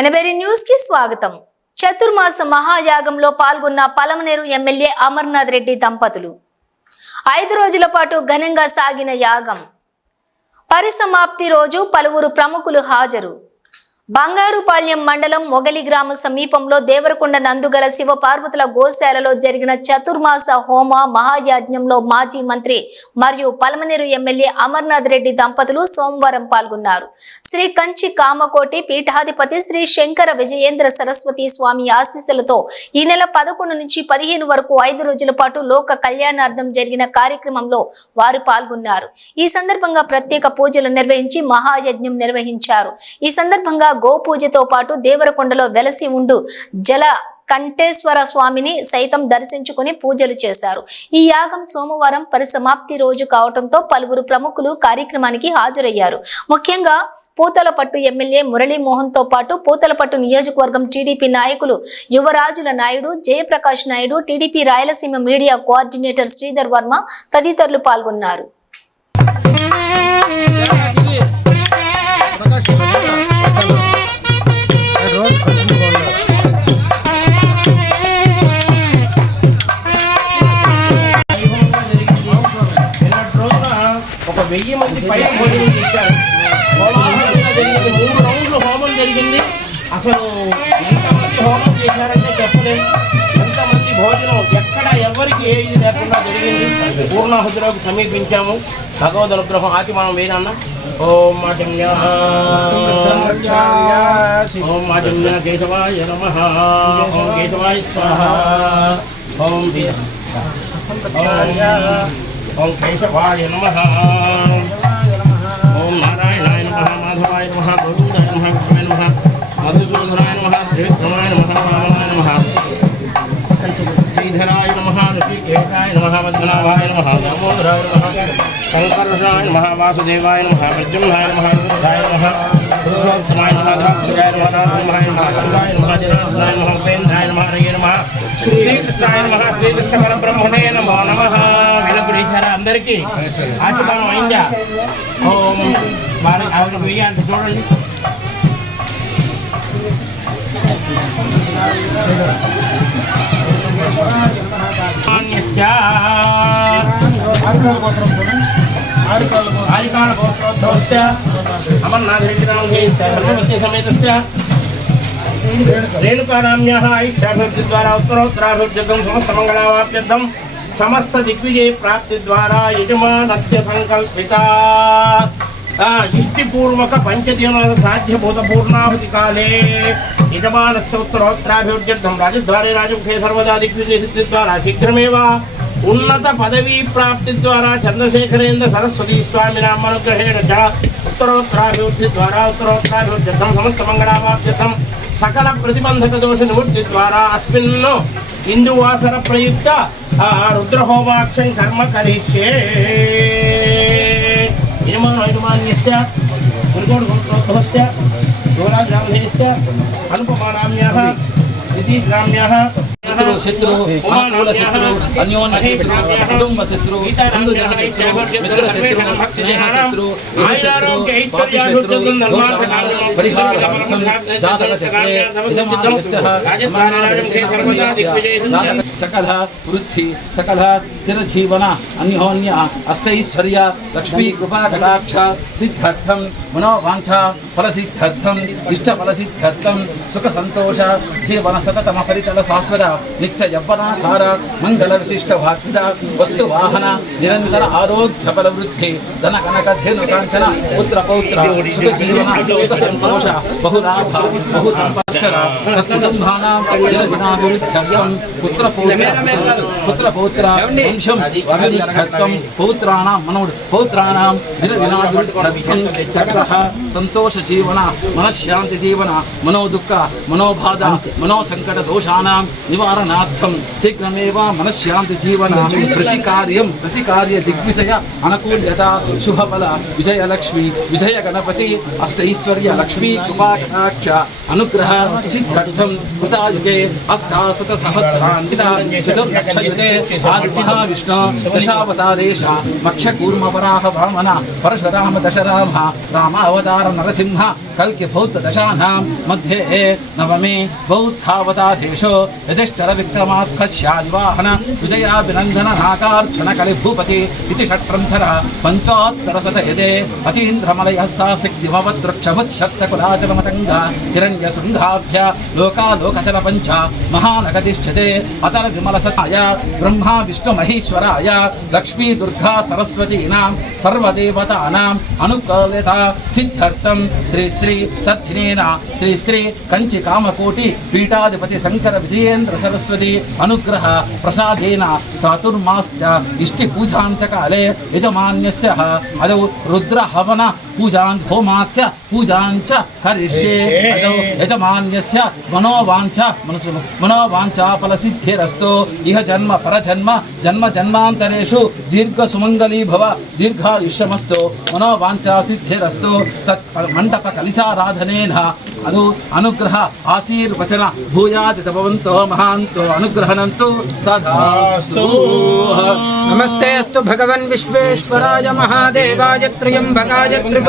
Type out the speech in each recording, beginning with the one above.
జనబెరి న్యూస్కి స్వాగతం. చతుర్మాస మహాయాగంలో పాల్గొన్న పలమనేరు ఎమ్మెల్యే అమర్నాథ్ రెడ్డి దంపతులు. ఐదు రోజుల పాటు ఘనంగా సాగిన యాగం. పరిసమాప్తి రోజు పలువురు ప్రముఖులు హాజరు. బంగారుపాళ్యం మండలం మొగలి గ్రామ సమీపంలో దేవరకొండ నందుగల శివపార్వతుల గోశాలలో జరిగిన చతుర్మాస హోమ మహాయాజ్ఞంలో మాజీ మంత్రి మరియు పలమనేరు ఎమ్మెల్యే అమర్నాథ్ రెడ్డి దంపతులు సోమవారం పాల్గొన్నారు. శ్రీ కంచి కామకోటి పీఠాధిపతి శ్రీ శంకర విజయేంద్ర సరస్వతి స్వామి ఆశీస్సులతో ఈ నెల పదకొండు నుంచి పదిహేను వరకు ఐదు రోజుల పాటు లోక కళ్యాణార్థం జరిగిన కార్యక్రమంలో వారు పాల్గొన్నారు. ఈ సందర్భంగా ప్రత్యేక పూజలు నిర్వహించి మహాయజ్ఞం నిర్వహించారు. ఈ సందర్భంగా గోపూజతో పాటు దేవరకొండలో వెలసి ఉండు జల కంఠేశ్వర స్వామిని సైతం దర్శించుకుని పూజలు చేశారు. ఈ యాగం సోమవారం పరిసమాప్తి రోజు కావడంతో పలువురు ప్రముఖులు కార్యక్రమానికి హాజరయ్యారు. ముఖ్యంగా పూతలపట్టు ఎమ్మెల్యే మురళీమోహన్తో పాటు పూతలపట్టు నియోజకవర్గం టీడీపీ నాయకులు Yuvarajula Naidu Jayaprakash Naidu TDP Rayalaseema media coordinator Sridhar Varma తదితరులు పాల్గొన్నారు. పూర్ణాహుతిలోకి సమీపించాము భగవద్ అనుగ్రహం ఆతి మనం వేదన్నా. ఓం మాజన్య ఓం మాజన్య కేశవాయ నమ. ఓం కేశవాయ స్వాహ. ఓం ఓం కేశవాయ నమ. ఓం నారాయణాయ నమ. మాధవాయ నమ. గోవిందాయ నమ. విష్ణువాయ నమ. మధుసూదనాయ నమ. త్రివిక్రమాయ నమ. రామాయ నమ. శ్రీధరాయ నమ. ఋషికేశాయ నమ వద్దనాభాయ నమ దామోదరాయ నమ శంకర్షాయ నమ వాసుదేవాయ నమ ప్రద్యుమ్నాయ నమ రుద్రాయ నమ పురుషోత్తమాయ నమ ద్రాక్షాయ నమ రామాయ నమ గంగాయ నమ జనార్దనాయ నమ ఉపేంద్రాయ నమ హరయే నమ శ్రీకృష్ణాయ నమ శ్రీకృష్ణ పరబ్రహ్మణే నమో నమ వినపుడేశారా అందరికీ ఆచమనం అయిందా? ఓం వారి ఆవిడ వెయ్యి అంటే చూడండి. आदिकालगोत्रोत्सवस्य अमरनागरिकनाम्नी सर्वमत्यसमेतस्य रेणुकानाम्न्याः ऐक्षाभिवृद्धिद्वारा उत्तरोत्तराभिवृद्धिं समस्तमङ्गलावाप्यर्थं समस्तदिग्विजयप्राप्तिद्वारा यजमानस्य सङ्कल्पिता युष्टिपूर्वक पंचदेवनाथ साध्य काले यजमानस्य उत्तरोत्तराभिवृद्ध्यर्थं राजद्वारे राजमुखे सर्वदा दिग्विजयसिद्धिद्वारा शीघ्रमेव ఉన్నత పదవీ ప్రాప్తి ద్వారా చంద్రశేఖరేంద్ర సరస్వతి స్వామి నామనుగ్రహేణ చ ఉత్తరోత్తరాభివృద్ధి ద్వారా ఉత్తరోత్తరాభివృద్ధ్యర్థం సమస్త మంగళావాప్యర్థం సకల ప్రతిబంధక దోష నివృత్తి ద్వారా అస్మిన్ హిందువాసర ప్రయుక్త రుద్రహోమాక్షం కర్మ కరిష్యే. యజమాన యజమాన్యస్య గురుగోడు గోత్రోద్భవస్య యువరాజరామధేయస్య అనుపమానామ్యాः నితీష్రామ్యాः శత్రు శత్రు అనుకూల శత్రు అన్యోన్య శత్రు కుటుంబ శత్రు బంధు జన శత్రు మిత్ర శత్రు స్నేహ శత్రు శత్రు పాపి శత్రు దోష పరిహారార్థం జాతక చక్రే జాతక सकलः वृद्धि सकलः स्थिरजीवन, अन्योन्य, अष्टैश्वर्य लक्ष्मीकृपाकटाक्ष सिद्ध्यर्थं मनोवाञ्छा फलसिद्ध्यर्थम् इष्टफलसिद्ध्यर्थं सुखसन्तोष जीवनसततमपरितलशाश्वत नित्ययौवनाधार मङ्गलविशिष्टवाग्विद वस्तुवाहन पुत्र पौत्र सुख जीवन सुख सुखसन्तोष बहुलाभ बहुसम्पच्चर तत्कुटुम्बानां चिरदिनाभिवृद्ध्यर्थं पुत्रपौत्र पुत्र पौत्र वंशम वरदि खत्वम पौत्राणां मनोड पौत्राणां निर्विनादुर्थं सकलः संतोष जीवना मनशांति जीवना मनो दुःख मनोबाधा विजयलक्ष्मी विजय गणपति अष्टैश्वर्य लक्ष्मी कृपाक्ष अनुग्रह सिद्ध्यर्थं कृतायुगे మనోబాధ ఆదిత్య విష్ణు దశావతారేష మక్షకూర్మపరాహ వామన పరశురామ దశరామ రామావతార నరసింహ కల్కి భౌత దశానాం మధ్యే నవమే బౌద్ధావతారేషు యధిష్ఠర విక్రమాత్కస్యాదివాహన విజయాభినందన నాకార్జున కలిభూపతి ఇది షట్రంధర పంచోత్తరశత యదే అతీంద్రమలయ సాశక్తిమవదృక్షభుశక్తకులాచలమతంగ హిరణ్య శృంగాభ్య లోకాలోకచల పంచ మహానగతిష్ఠతే అతర విమల సతాయ బ్రహ్మా విష్ణు మహేశ్వరాయ లక్ష్మీ దుర్గా సరస్వతీనాం సర్వదేవతానాం అనుకూలత సిద్ధార్థం శ్రీ శ్రీ తద్ధినేన శ్రీ శ్రీ కంచి కామకోటి పీఠాధిపతి శంకర విజయేంద్ర సరస్వతి అనుగ్రహ ప్రసాదేన చాతుర్మాస్య ఇష్టి పూజాంచ కాలే యజమాన్యస్య అదౌ రుద్రహవన पूजा होमाख्य पूजाञ्च हरिष्ये। यजमान्यस्य मनोवाञ्छ फल सिद्धिस्तो इह जन्म पर जन्म जन्म जन्मांतरेशु दीर्घ सुमंगली भव दीर्घायुष्यमस्तु। मनोवाञ्छासिद्धिरस्तु। तत् मण्डपकलिसाराधनेन अनु अनुग्रह आशीर्वचन भूयादित भवन्तो महान्तो अनुग्रहणन्तु तदास्तु। नमस्ते अस्तु भगवन् विश्वेश्वराय महादेवाय त्र्यम्बकाय त्रिप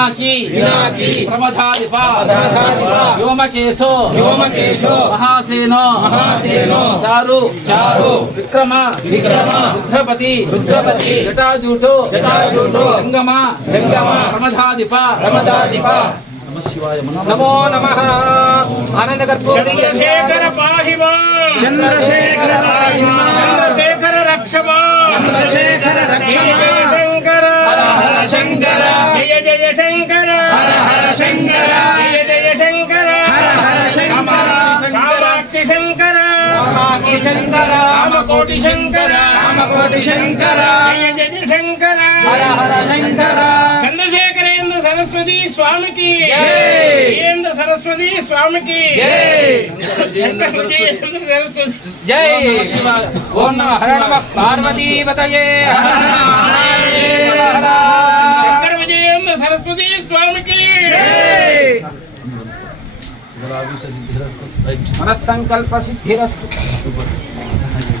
పినాకి ప్రమథాధిప వ్యోమకేశో. వ్యోమకేశో. మహాసేనో. మహాసేనో. చారు. చారు. విక్రమ. విక్రమ. రుద్రపతి. రుద్రపతి. జటాజూటో. జటాజూటో. సంగమ సంగమ ప్రమథాధిప ప్రమథాధిప నమో నమ ఆనందకర్ చంద్రశేఖర పాహివా చంద్రశేఖర చంద్రశేఖర రక్షమా. చంద్రశేఖర రక్షమా. శంకర కామకోటి శంకర రామకోటి శంకర జయ జయ శంకర. హర హర శంకర. చంద్రశేఖరేంద్ర సరస్వతి స్వామికి. వీరేంద్ర సరస్వతి స్వామికి. జై. ఓం నమ హర నమ పార్వతీపతయే. శంకర విజయేంద్ర సరస్వతి స్వామికి. మనస్సంకల్ప సిద్ధిరస్తు. అయ్యా కొంచెం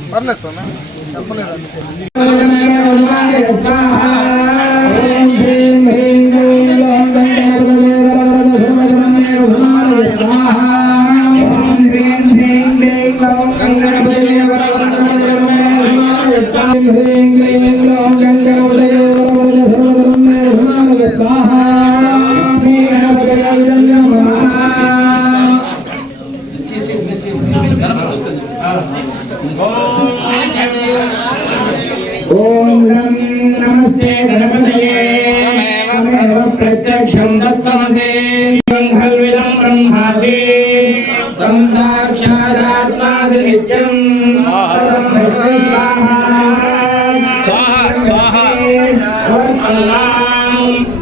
సిద్ధేరస్తు ఓం ప్రత్యక్షం దత్తమసే. ఖల్విదం బ్రహ్మాసి. తం సాక్షాదాత్మాసి నిత్యం. స్వాహ స్వాహ.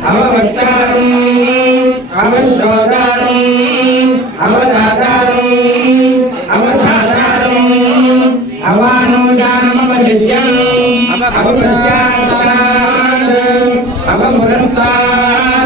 అవభక్తారం అవశోదారం అవధాతారం అవధాతారం అవానోజానమవశిష్యం అవపశ్చాత్తాద్ అవపురస్తాద్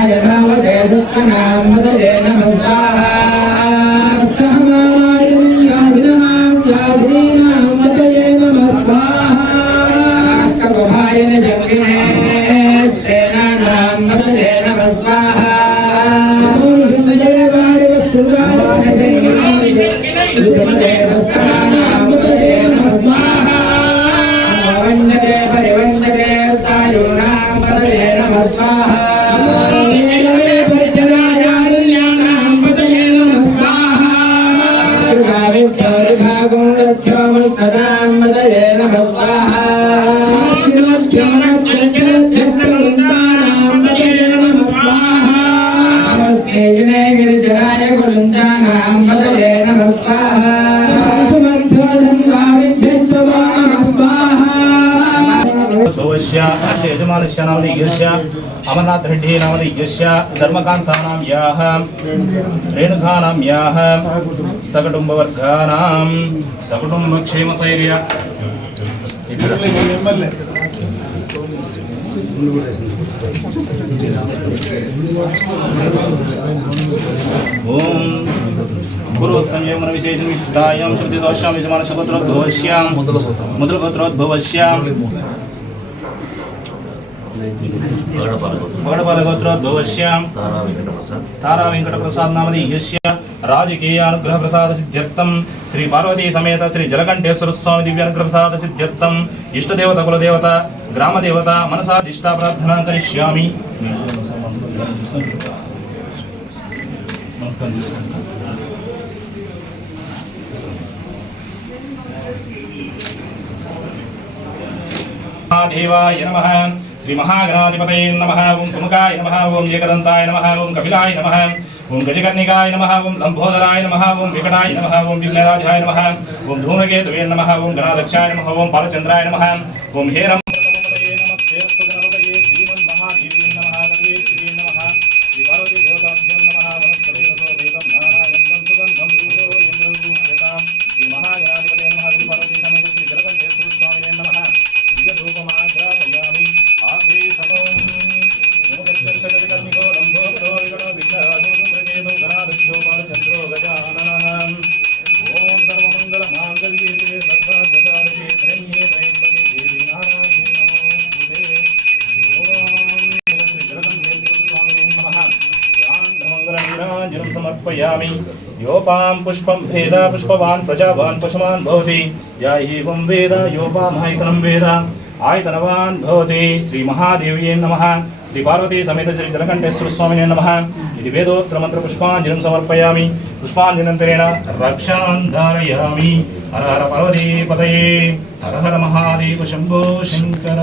అస్య యజమానస్య నామ యస్య అమర్నాథ్ రెడ్డి నామ యస్య ధర్మకాంతానాం యాహ రేణుకానాం యాః సకుటుంబవర్గానాం సైర్య ఓం పూర్వోత్తమ్యం విశేషం ఇష్టాయం శృతి దోషాం యజమాన సగోత్రోద్భవస్యాం ముద్రగోత్రోద్భవశ్యాం తారా నామది రాజకీయ అనుగ్రహ ప్రసాద సిద్ధ్యర్థం శ్రీ పార్వతీ సమేత శ్రీ జలకంఠేశ్వర స్వామి దివ్య అనుగ్రహ ప్రసాద సిద్ధ్యర్థం ఇష్టదేవత కులదేవత గ్రామదేవత మనసాదిష్టా ప్రార్థనా కరిష్యామి. నమస్కారం మహాదేవాయ నమః. శ్రీ మహాగణాధిపతయ నమః ఓం సుముఖాయ నమః ఓం ఏకదంతాయ నమః ఓం కపిలాయ నమః ఓం గజకర్ణికాయ నమః ఓం లంబోదరాయ నమః ఓం వికటాయ నమః ఓం విఘ్నరాజాయ నమః ఓం ధూమకేతువే నమః ఓం గణాధ్యక్షాయ నమః ఓం బాలచంద్రాయ నమః ఓం హేరం योपां पुष्पं वेद पुष्पवान् प्रजावान् पशुमान् भवति य एवं वेद योपामायतनं वेद आयतनवान् भवति श्रीमहादेव्यै नमः श्रीपार्वती समेत श्रीजलकण्ठेश्वरस्वामिने नमः इति वेदोत्तरमन्त्रपुष्पाञ्जलिं समर्पयामि पुष्पाञ्जलन्तरेण रक्षान् धारयामि हर हर पार्वतीपतये हर हर महादेव शम्भो शङ्कर